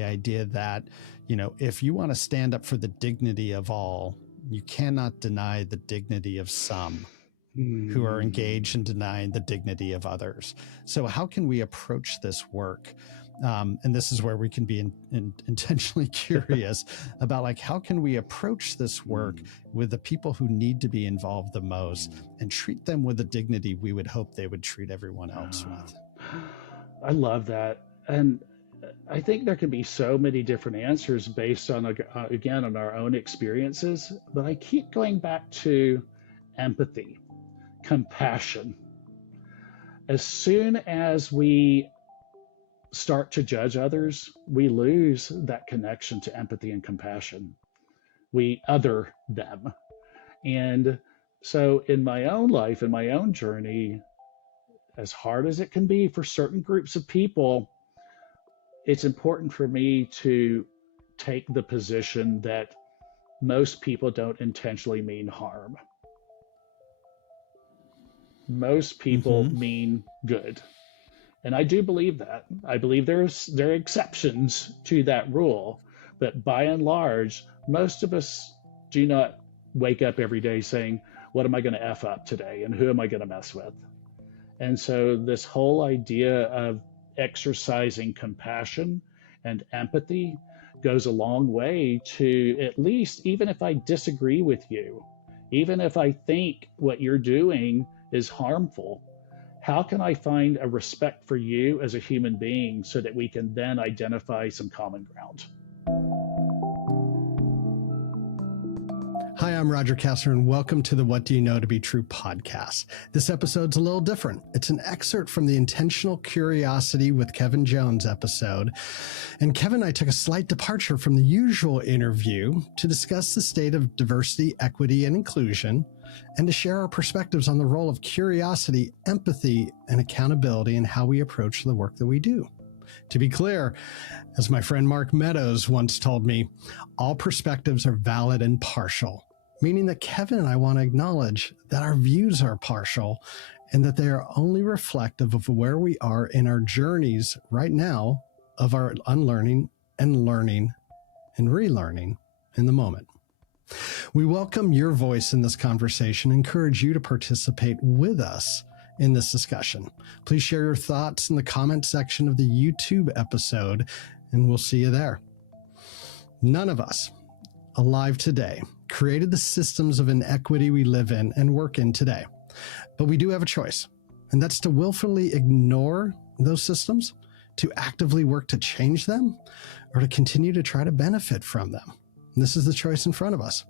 the idea that, if you want to stand up for the dignity of all, you cannot deny the dignity of some who are engaged in denying the dignity of others. So how can we approach this work? And this is where we can be intentionally curious about, like, how can we approach this work with the people who need to be involved the most and treat them with the dignity we would hope they would treat everyone else with? I love that. And I think there can be so many different answers based on, again, on our own experiences. But I keep going back to empathy, compassion. As soon as we start to judge others, we lose that connection to empathy and compassion. We other them. And so in my own life, in my own journey, as hard as it can be for certain groups of people, it's important for me to take the position that most people don't intentionally mean harm. Most people mean good. And I do believe that. I believe there are exceptions to that rule. But by and large, most of us do not wake up every day saying, what am I going to F up today? And who am I going to mess with? And so this whole idea of exercising compassion and empathy goes a long way to, at least, even if I disagree with you, even if I think what you're doing is harmful, how can I find a respect for you as a human being so that we can then identify some common ground? Hi, I'm Roger Kessler, and welcome to the What Do You Know to Be True podcast. This episode's a little different. It's an excerpt from the Intentional Curiosity with Kevin Jones episode. And Kevin and I took a slight departure from the usual interview to discuss the state of diversity, equity, and inclusion, and to share our perspectives on the role of curiosity, empathy, and accountability in how we approach the work that we do. To be clear, as my friend Mark Meadows once told me, all perspectives are valid and partial, meaning that Kevin and I want to acknowledge that our views are partial and that they are only reflective of where we are in our journeys right now of our unlearning and learning and relearning in the moment. We welcome your voice in this conversation and encourage you to participate with us in this discussion. Please share your thoughts in the comment section of the YouTube episode, and we'll see you there. None of us alive today created the systems of inequity we live in and work in today. But we do have a choice, and that's to willfully ignore those systems, to actively work to change them, or to continue to try to benefit from them. And this is the choice in front of us.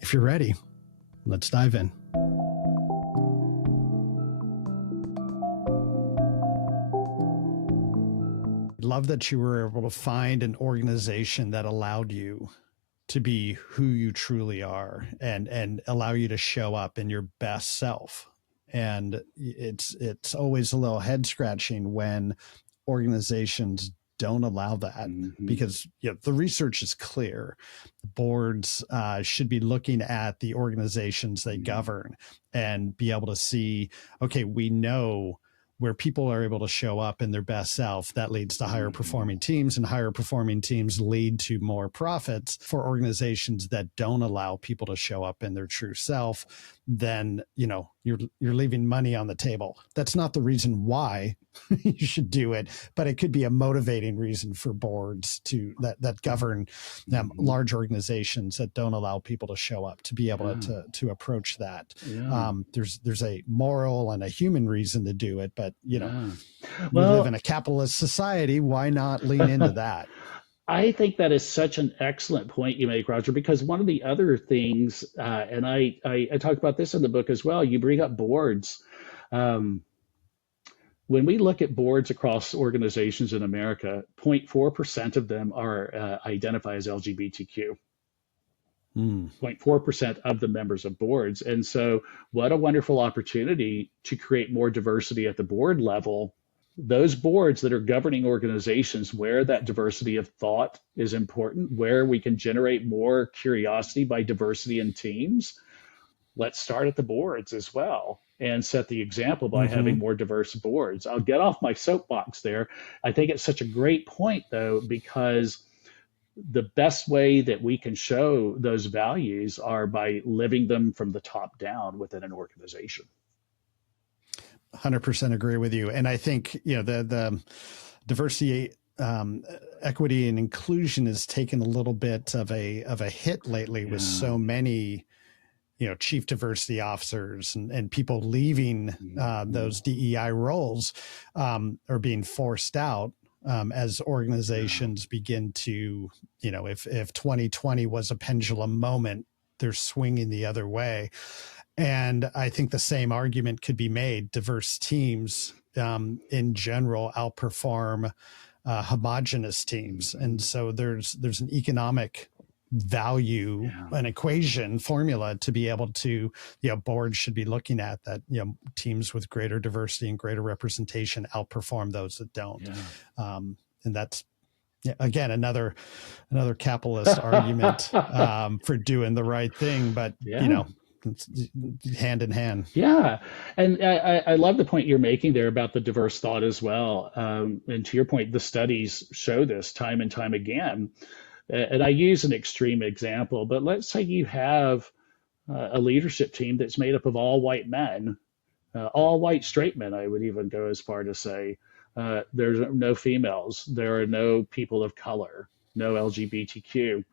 If you're ready, let's dive in. Love that you were able to find an organization that allowed you to be who you truly are and allow you to show up in your best self. And it's always a little head scratching when organizations don't allow that, because the research is clear. Boards should be looking at the organizations they govern and be able to see, okay, we know where people are able to show up in their best self, that leads to higher performing teams, and higher performing teams lead to more profits. For organizations that don't allow people to show up in their true self, then, you're leaving money on the table. That's not the reason why you should do it, but it could be a motivating reason for boards that govern large organizations that don't allow people to show up, to be able to approach that. There's a moral and a human reason to do it, but we live in a capitalist society. Why not lean into that? I think that is such an excellent point you make, Roger, because one of the other things, and I talk about this in the book as well, you bring up boards. When we look at boards across organizations in America, 0.4% of them are identify as LGBTQ. 0.4% of the members of boards. And so what a wonderful opportunity to create more diversity at the board level. Those boards that are governing organizations where that diversity of thought is important, where we can generate more curiosity by diversity in teams, let's start at the boards as well and set the example by Mm-hmm. having more diverse boards. I'll get off my soapbox there. I think it's such a great point, though, because the best way that we can show those values are by living them from the top down within an organization. 100% agree with you. And I think, the diversity, equity and inclusion has taken a little bit of a hit lately with Yeah. so many, chief diversity officers and people leaving those DEI roles, are being forced out, as organizations begin to, if 2020 was a pendulum moment, they're swinging the other way. And I think the same argument could be made. Diverse teams, in general, outperform homogenous teams. And so there's an economic value, an equation formula to be able to, boards should be looking at that, teams with greater diversity and greater representation outperform those that don't. And that's, again, another capitalist argument, for doing the right thing, but hand in hand. Yeah, and I love the point you're making there about the diverse thought as well. And to your point, the studies show this time and time again. And I use an extreme example, but let's say you have a leadership team that's made up of all white men, all white straight men. I would even go as far to say there's no females, there are no people of color, no LGBTQ.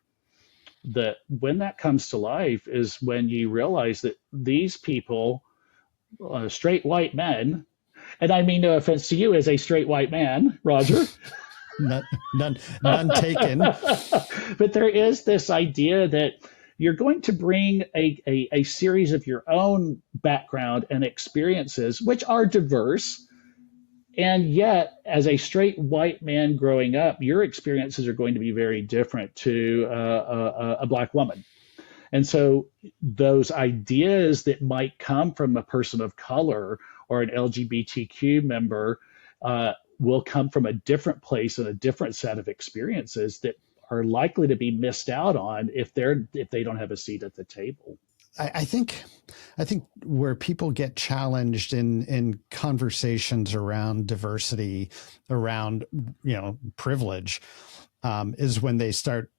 That when that comes to life is when you realize that these people, straight white men, and I mean no offense to you as a straight white man, Roger. None taken. But there is this idea that you're going to bring a series of your own background and experiences, which are diverse. And yet, as a straight white man growing up, your experiences are going to be very different to a Black woman. And so, those ideas that might come from a person of color or an LGBTQ member will come from a different place and a different set of experiences that are likely to be missed out on if they don't have a seat at the table. I think where people get challenged in conversations around diversity, around, privilege, is when they start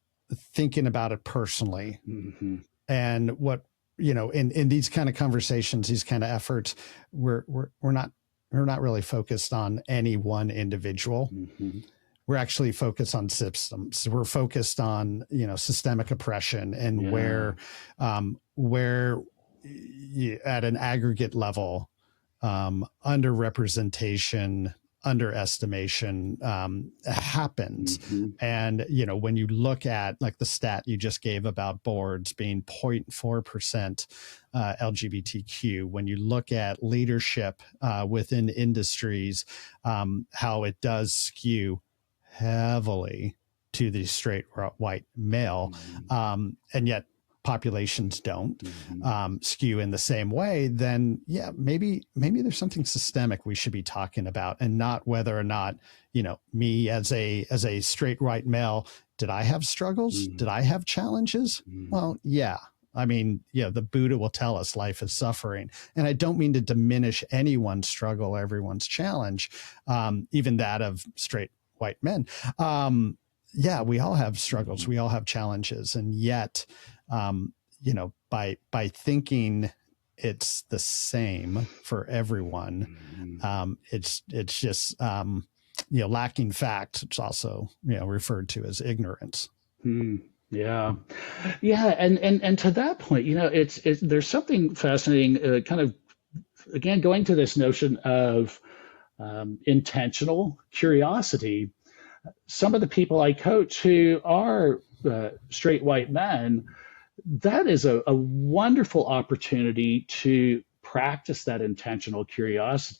thinking about it personally. Mm-hmm. And what, in these kind of conversations, these kind of efforts, we're not really focused on any one individual. Mm-hmm. We're actually focused on systems. We're focused on, systemic oppression and where at an aggregate level, underrepresentation, underestimation happens. Mm-hmm. And, when you look at like the stat you just gave about boards being 0.4% LGBTQ, when you look at leadership within industries, how it does skew heavily to the straight white male, and yet populations don't skew in the same way, then maybe there's something systemic we should be talking about, and not whether or not, me as a straight white male, did I have struggles? Did I have challenges? Well, yeah. I mean, the Buddha will tell us life is suffering. And I don't mean to diminish anyone's struggle, everyone's challenge, even that of straight white men. We all have struggles. We all have challenges. And yet, by thinking it's the same for everyone, it's just, lacking fact. It's also, referred to as ignorance. Yeah. And to that point, it's there's something fascinating, kind of, again, going to this notion of intentional curiosity. Some of the people I coach who are straight white men, that is a wonderful opportunity to practice that intentional curiosity.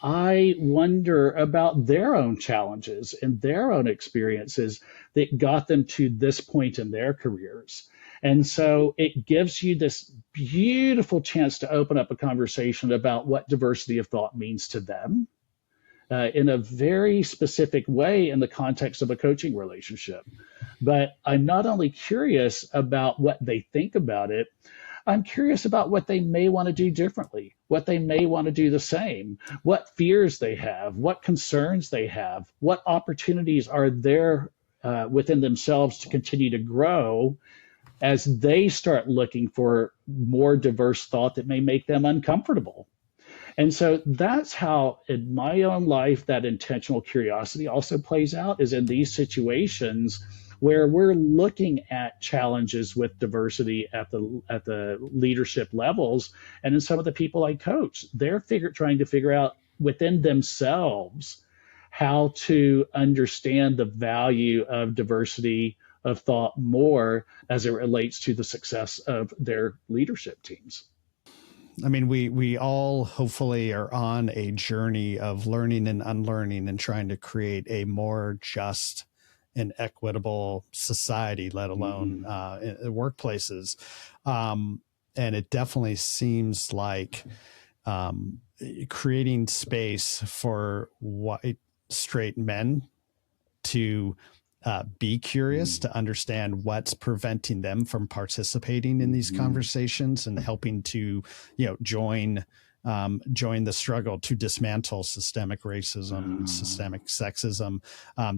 I wonder about their own challenges and their own experiences that got them to this point in their careers. And so it gives you this beautiful chance to open up a conversation about what diversity of thought means to them in a very specific way in the context of a coaching relationship. But I'm not only curious about what they think about it, I'm curious about what they may want to do differently, what they may want to do the same, what fears they have, what concerns they have, what opportunities are there within themselves to continue to grow as they start looking for more diverse thought that may make them uncomfortable. And so that's how, in my own life, that intentional curiosity also plays out, is in these situations where we're looking at challenges with diversity at the leadership levels, and in some of the people I coach, they're trying to figure out within themselves how to understand the value of diversity of thought more as it relates to the success of their leadership teams. I mean, we all hopefully are on a journey of learning and unlearning and trying to create a more just and equitable society, let alone in workplaces. And it definitely seems like creating space for white straight men to be curious, to understand what's preventing them from participating in these conversations and helping to, join the struggle to dismantle systemic racism, systemic sexism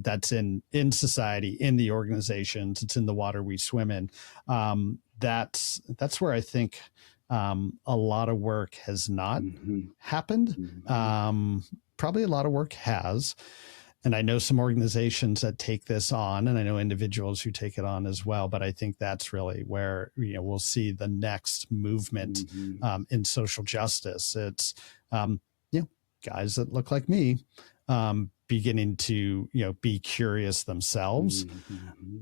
that's in society, in the organizations. It's in the water we swim in. That's where I think a lot of work has not happened. Probably a lot of work has. And I know some organizations that take this on, and I know individuals who take it on as well. But I think that's really where we'll see the next movement in social justice. It's guys that look like me beginning to be curious themselves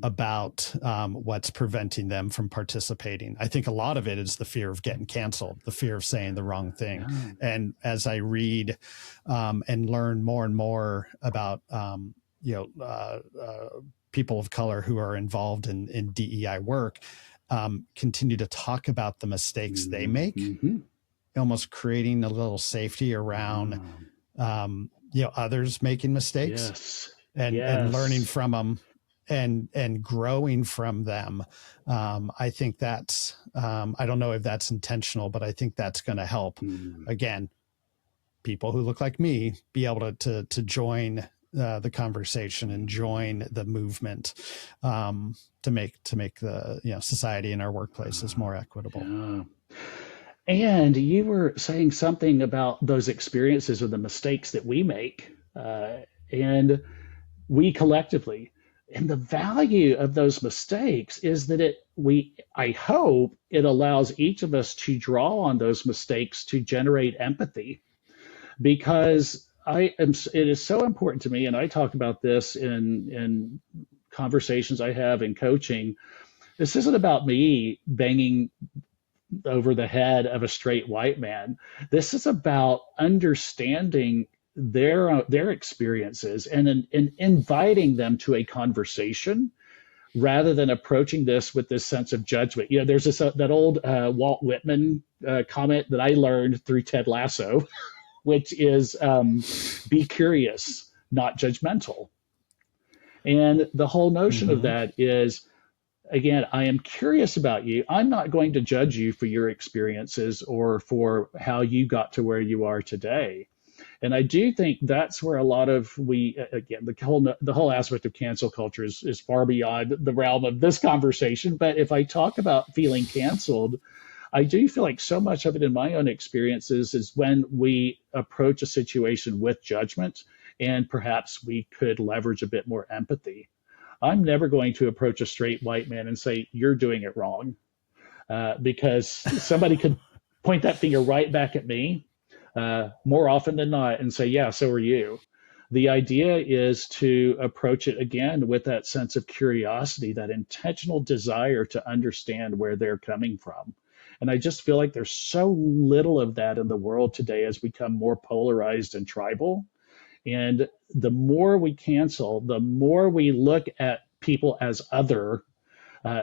about what's preventing them from participating. I think a lot of it is the fear of getting canceled, the fear of saying the wrong thing. And as I read and learn more and more about people of color who are involved in DEI work, continue to talk about the mistakes they make, almost creating a little safety around others making mistakes and learning from them and growing from them. I think that's I don't know if that's intentional, but I think that's going to help again people who look like me be able to join the conversation and join the movement to make the society and our workplaces more equitable. And you were saying something about those experiences or the mistakes that we make, and we collectively. And the value of those mistakes is that I hope it allows each of us to draw on those mistakes to generate empathy, because it is so important to me, and I talk about this in conversations I have in coaching. This isn't about me banging over the head of a straight white man. This is about understanding their experiences and inviting them to a conversation rather than approaching this with this sense of judgment. There's that old Walt Whitman comment that I learned through Ted Lasso, which is be curious, not judgmental. And the whole notion of that is, again, I am curious about you. I'm not going to judge you for your experiences or for how you got to where you are today. And I do think that's where a lot of the whole aspect of cancel culture is far beyond the realm of this conversation. But if I talk about feeling canceled, I do feel like so much of it in my own experiences is when we approach a situation with judgment, and perhaps we could leverage a bit more empathy. I'm never going to approach a straight white man and say, you're doing it wrong, because somebody could point that finger right back at me more often than not and say, yeah, so are you. The idea is to approach it again with that sense of curiosity, that intentional desire to understand where they're coming from. And I just feel like there's so little of that in the world today as we become more polarized and tribal. And the more we cancel, the more we look at people as other,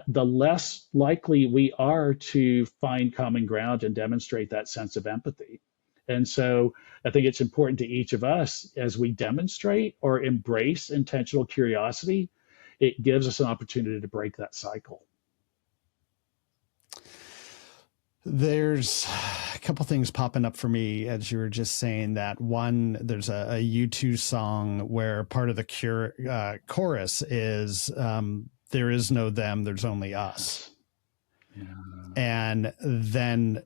the less likely we are to find common ground and demonstrate that sense of empathy. And so I think it's important to each of us as we demonstrate or embrace intentional curiosity, it gives us an opportunity to break that cycle. There's a couple things popping up for me as you were just saying that. One, there's a U2 song where part of the chorus is there is no them, there's only us. Yes. Yeah. And then,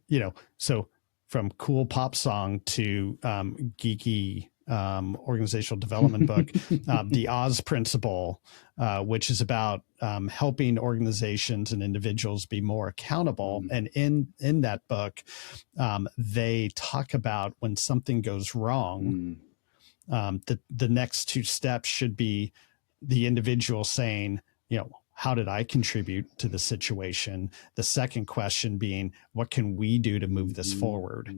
so from cool pop song to geeky organizational development book, the Oz Principle, which is about helping organizations and individuals be more accountable. And in that book, they talk about when something goes wrong, the next two steps should be the individual saying, how did I contribute to the situation? The second question being, what can we do to move this forward?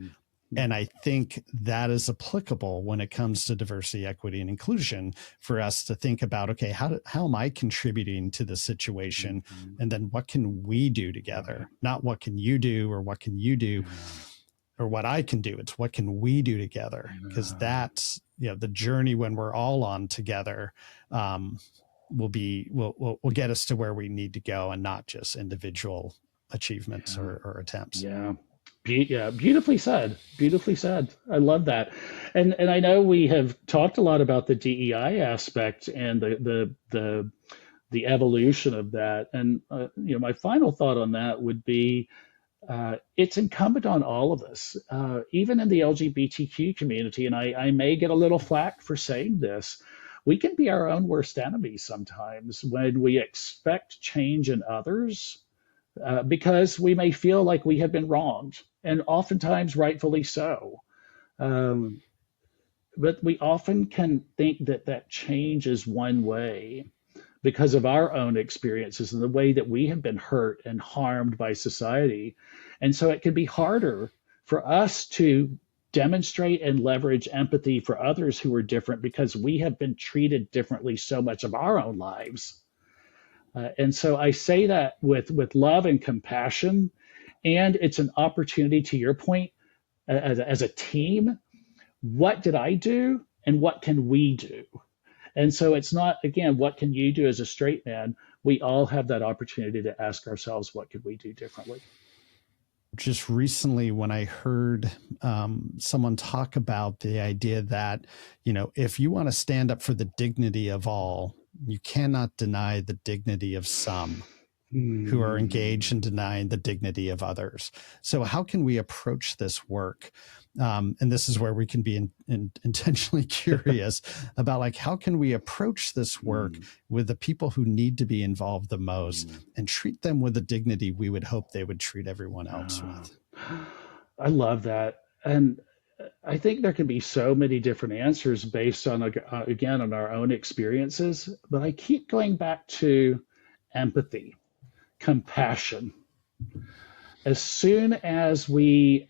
And I think that is applicable when it comes to diversity, equity, and inclusion for us to think about, okay, how am I contributing to the situation? And then what can we do together? Not what can you do or what can you do or what I can do. It's what can we do together? Because that's, the journey when we're all on together will get us to where we need to go and not just individual achievements or attempts. Yeah. Beautifully said. Beautifully said. I love that. And I know we have talked a lot about the DEI aspect and the evolution of that. And my final thought on that would be it's incumbent on all of us, even in the LGBTQ community. And I may get a little flack for saying this. We can be our own worst enemies sometimes when we expect change in others because we may feel like we have been wronged, and oftentimes rightfully so. Um, but we often can think that that change is one way because of our own experiences and the way that we have been hurt and harmed by society. And so it can be harder for us to demonstrate and leverage empathy for others who are different because we have been treated differently so much of our own lives. And so I say that with love and compassion, and it's an opportunity, to your point, as a team. What did I do, and what can we do? And so it's not, again, what can you do as a straight man? We all have that opportunity to ask ourselves, what could we do differently? Just recently, when I heard someone talk about the idea that, if you want to stand up for the dignity of all, you cannot deny the dignity of some who are engaged in denying the dignity of others. So how can we approach this work? And this is where we can be intentionally curious about, like, how can we approach this work with the people who need to be involved the most and treat them with the dignity we would hope they would treat everyone else with? I love that. And I think there can be so many different answers based on, again, on our own experiences. But I keep going back to empathy, compassion. As soon as we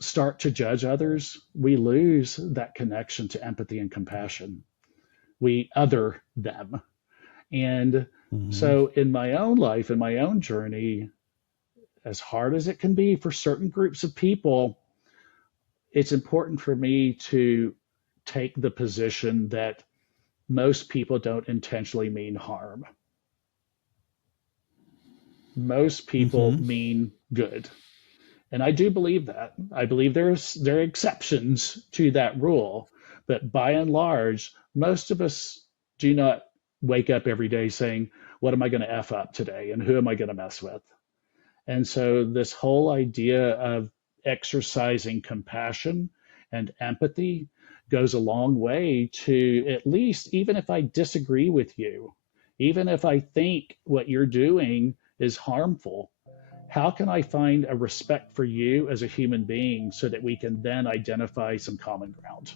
start to judge others, we lose that connection to empathy and compassion. We other them. And so in my own life, in my own journey, as hard as it can be for certain groups of people, it's important for me to take the position that most people don't intentionally mean harm. Most people mean good. And I do believe that. I believe there are exceptions to that rule, but by and large, most of us do not wake up every day saying, "What am I going to f up today, and who am I going to mess with?" And so this whole idea of exercising compassion and empathy goes a long way to, at least, even if I disagree with you, even if I think what you're doing is harmful, how can I find a respect for you as a human being so that we can then identify some common ground?